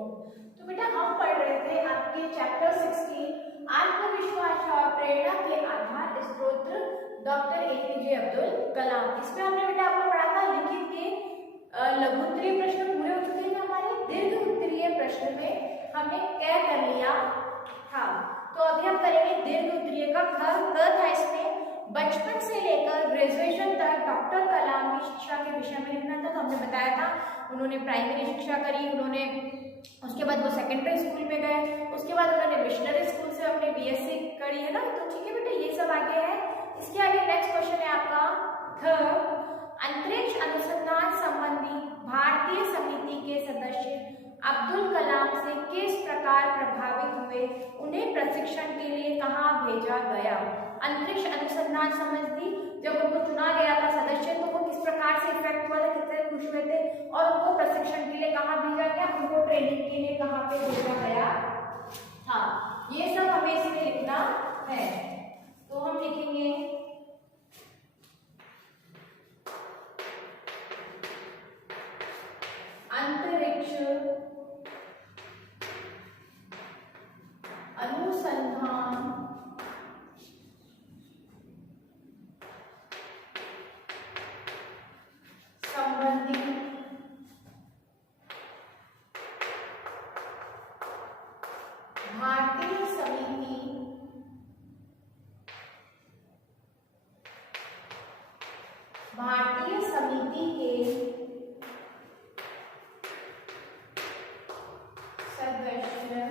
तो बेटा हम पढ़ रहे थे आपके चैप्टर 16 आत्मविश्वास और प्रेरणा के आधार स्रोत डॉक्टर एपीजे अब्दुल कलाम। इसमें हमने बेटा आपको पढ़ा था लिखित के लघु उत्तरीय प्रश्न पूरे हो चुके हैं हमारे। दीर्घ उत्तरीय प्रश्न में हमने क्या कर लिया था, तो अभी हम करेंगे दीर्घ उत्तरीय का ख था। इसमें बचपन से लेकर ग्रेजुएशन तक डॉक्टर कलाम की शिक्षा के विषय में लिखना था। तो हमने बताया था उन्होंने प्राइमरी शिक्षा करी, उन्होंने उसके बाद वो सेकेंडरी स्कूल में गए, उसके बाद उन्होंने मिशनरी स्कूल से अपने बीएससी करी है ना। तो ठीक है बेटा, ये सब आगे है। इसके आगे नेक्स्ट क्वेश्चन है आपका अंतरिक्ष अनुसंधान संबंधी भारतीय समिति के सदस्य अब्दुल कलाम से किस प्रकार प्रभावित हुए, उन्हें प्रशिक्षण के लिए कहाँ भेजा गया। अंतरिक्ष अनुसंधान संबंधी जब उनको चुना गया था सदस्य, तो वो किस प्रकार से इफेक्ट हुआ था, कितने खुश हुए थे, और उनको प्रशिक्षण के लिए कहाँ भेजा गया, उनको ट्रेनिंग के लिए कहाँ पे भेजा गया था। ये सब हमें इसमें लिखना है। तो हम लिखेंगे अंतरिक्ष अनुसंधान संबंधी भारतीय समिति के सदस्य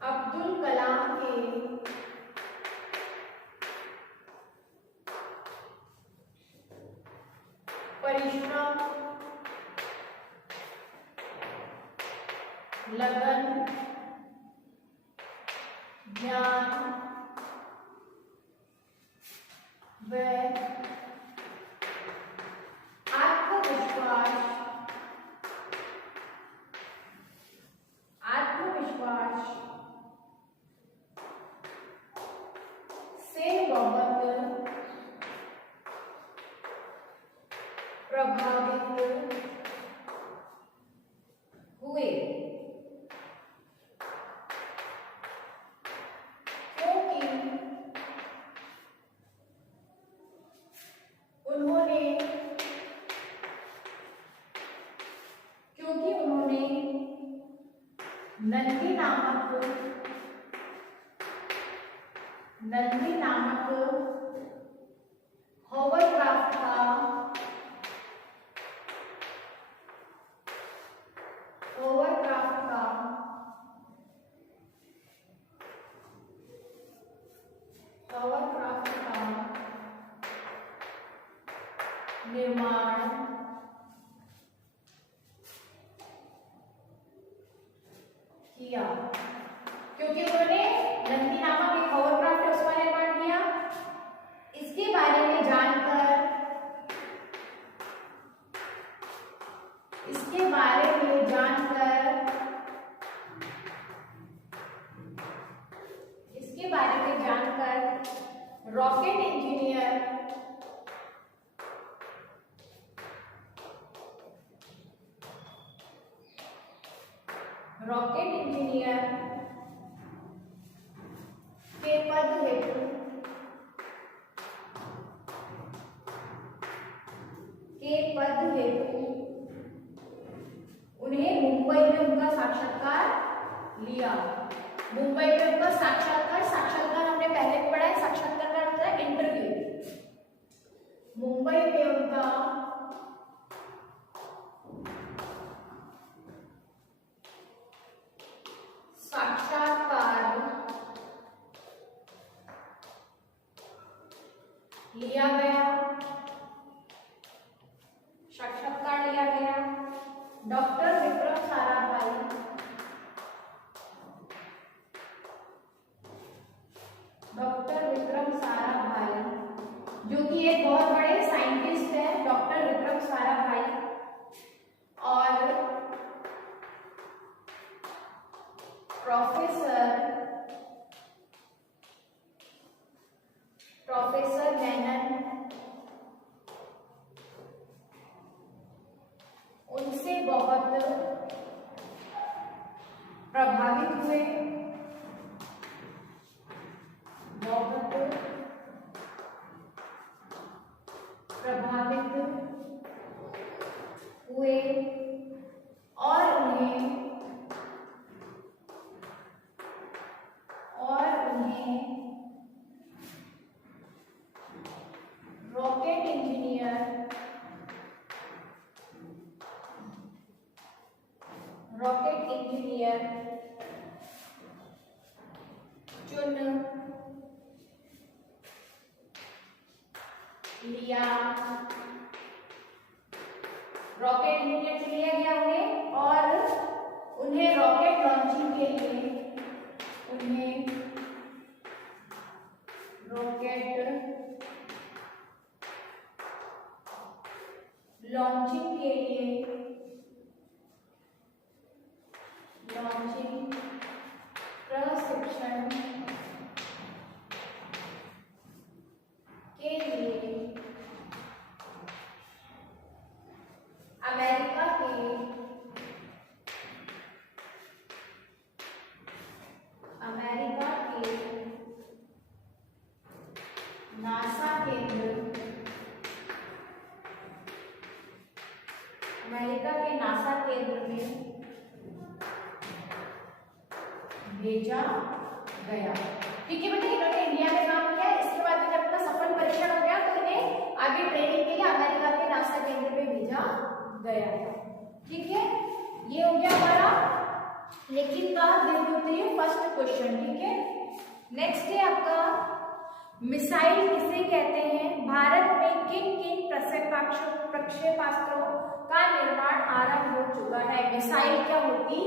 अब्दुल कलाम के परिश्रम, लगन, ज्ञान व आत्मविश्वास से बहुत प्रभावित हुए, क्योंकि उन्होंने नंदी नामक होवरक्राफ्ट का निर्माण किया। क्योंकि उन्होंने नंदी नामक एक होवरक्राफ्ट है उसका निर्माण किया। इसके बारे में जानकर रॉकेट इंजीनियर के पद हेतु उन्हें मुंबई में उनका साक्षात्कार लिया। मुंबई में उनका साक्षात्कार हमने पहले भी पढ़ा है। साक्षात्कार का होता है इंटरव्यू। मुंबई में उनका साक्षात्कार लिया गया। डॉक्टर विक्रम साराभाई जो कि एक बहुत बड़े साइंटिस्ट है, डॉक्टर विक्रम साराभाई, और प्रोफेसर मेनन प्रभावित हुए, बहुत प्रभावित हुए और उन्हें रॉकेट इंजीनियर चुन लिया, रॉकेट इंजीनियर चुन लिया गया उन्हें और उन्हें रॉकेट लॉन्चिंग के लिए लॉन्चिंग प्रशिक्षण के लिए अमेरिका के नासा केंद्र में भेजा गया। ठीक है बेटा, इन्होंने इंडिया में काम किया। इसके बाद जब अपना सफल परीक्षण हो गया तो इन्हें आगे ट्रेनिंग के लिए अमेरिका के नासा केंद्र में भेजा गया। ठीक है, ये हो गया हमारा लेखित का द्वितीय फर्स्ट क्वेश्चन। ठीक है, नेक्स्ट है आपका मिसाइल किसे कहते हैं? भारत में किन किन प्रक्षेपास्त्रों का निर्माण आरंभ हो चुका है? मिसाइल क्या होती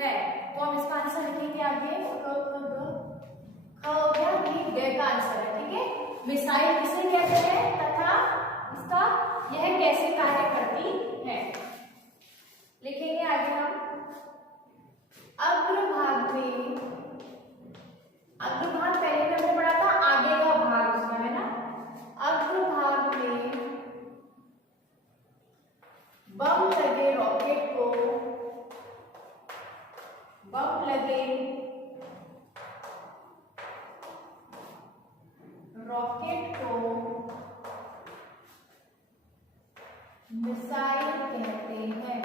है? तो हम इसका आंसर लिखेंगे आगे, हो गया डी का आंसर है। ठीक है, मिसाइल किसे कहते हैं तथा इसका यह कैसे कार्य करती है, लिखेंगे आगे हम। अग्रभाग पहले में हमने पढ़ा था, आगे का भाग उसमें है ना। अग्रभाग में बम लगे रॉकेट को मिसाइल कहते हैं।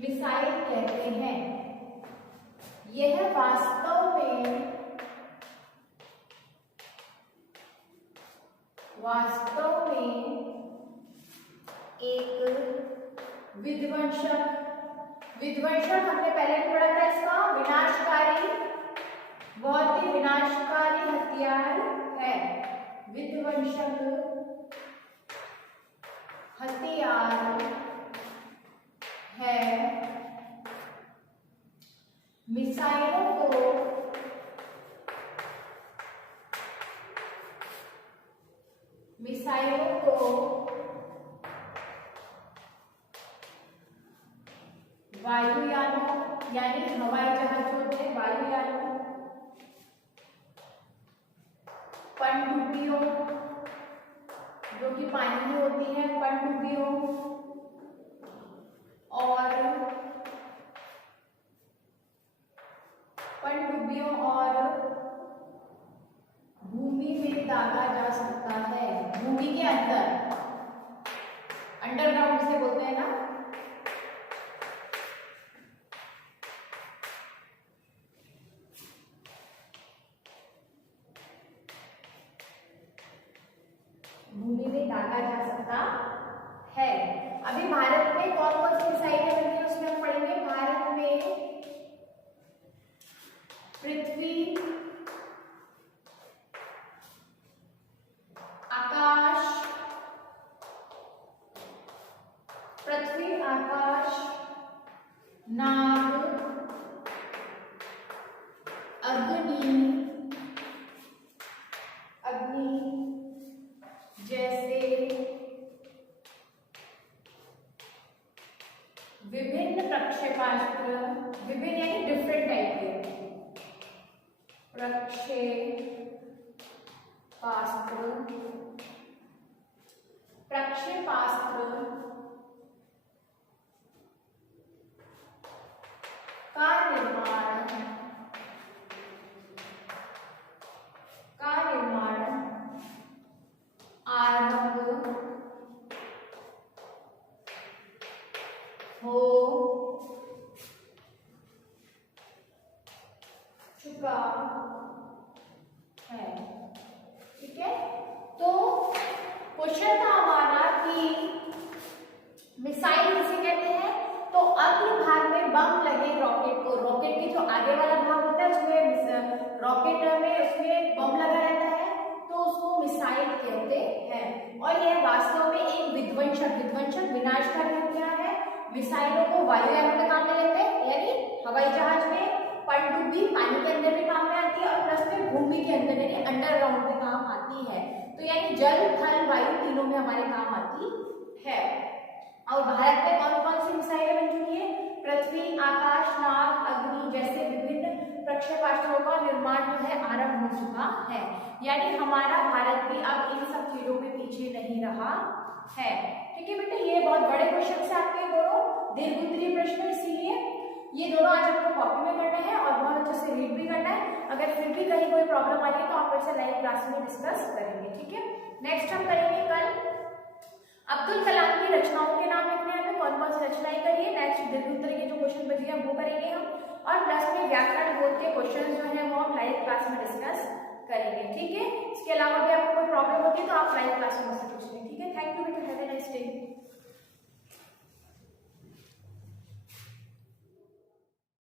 मिसाइल कहते हैं। यह वास्तव में एक विध्वंसक हमने पहले पढ़ा था इसका, बहुत ही विनाशकारी हथियार है। विध्वंसक हथियार है। मिसाइलों को वायुयानों यानी हवाई जहाज होते हैं, वायुयानों, पनडुब्बियों जो कि पानी में होती है, पनडुब्बियों और भूमि में दागा जा सकता है। भूमि के अंदर, अंडरग्राउंड जिसे बोलते हैं ना, भूमि में दागा जा सकता है। अभी भारत में कौन कौन सी मिसाइलें बनी है उसमें हम पढ़ेंगे। भारत में पृथ्वी, आकाश, नाग, अग्नि जैसे विभिन्न प्रक्षेपास्त्र, विभिन्न यानी डिफरेंट टाइप के प्रक्षेपास्त्र प्रक्षेपास्त्र का निर्माण आरंभ हो चुका है। ठीक है, तो क्वेश्चन था हमारा कि मिसाइल किसे कहते हैं, तो अग्र भाग में बम लगे रॉकेट को, रॉकेट के जो आगे वाला भाग होता है उसमें रॉकेट में उसमें बम लगा रहता है तो उसको मिसाइल कहते हैं। और यह वास्तव में एक विध्वंसक विनाशकारी क्या है, मिसाइलों को वायुयान में काम में लेते हैं, यानी हवाई जहाज में, पनडुब्बी पानी के अंदर भी काम में आती है और प्लस में भूमि के अंदर यानी अंडरग्राउंड में काम आती है। तो यानी जल थल वायु तीनों में हमारे काम आती है। और भारत में कौन कौन सी मिसाइलें बन चुकी है, पृथ्वी, आकाश, नाग, अग्नि जैसे विभिन्न प्रक्षेपास्त्रों का निर्माण जो है आरंभ हो चुका है। यानी हमारा भारत भी अब इन सब चीजों में पीछे नहीं रहा है। ठीक है बेटा, ये बहुत बड़े क्वेश्चन है आपके दोनों दीर्घ उत्तरीय प्रश्न, इसीलिए ये दोनों आज आपको कॉपी में करना है और बहुत अच्छे से रीड भी करना है। अगर फिर भी कहीं कोई प्रॉब्लम आ रही है तो आप वैसे लाइव क्लास में डिस्कस करेंगे। ठीक है, नेक्स्ट हम करेंगे कल अब्दुल कलाम की रचनाओं के नाम लिखने हैं, कौन कौन सी रचनाएं करी है। नेक्स्ट दीर्घ उत्तरीय के जो क्वेश्चन बचे हैं वो करेंगे हम, और प्लस में व्याकरण बोध के क्वेश्चन जो है वो हम लाइव क्लास में डिस्कस करेंगे। ठीक है, इसके अलावा भी आपको कोई प्रॉब्लम होती है तो आप लाइव क्लास में मुझसे पूछ लेंगे।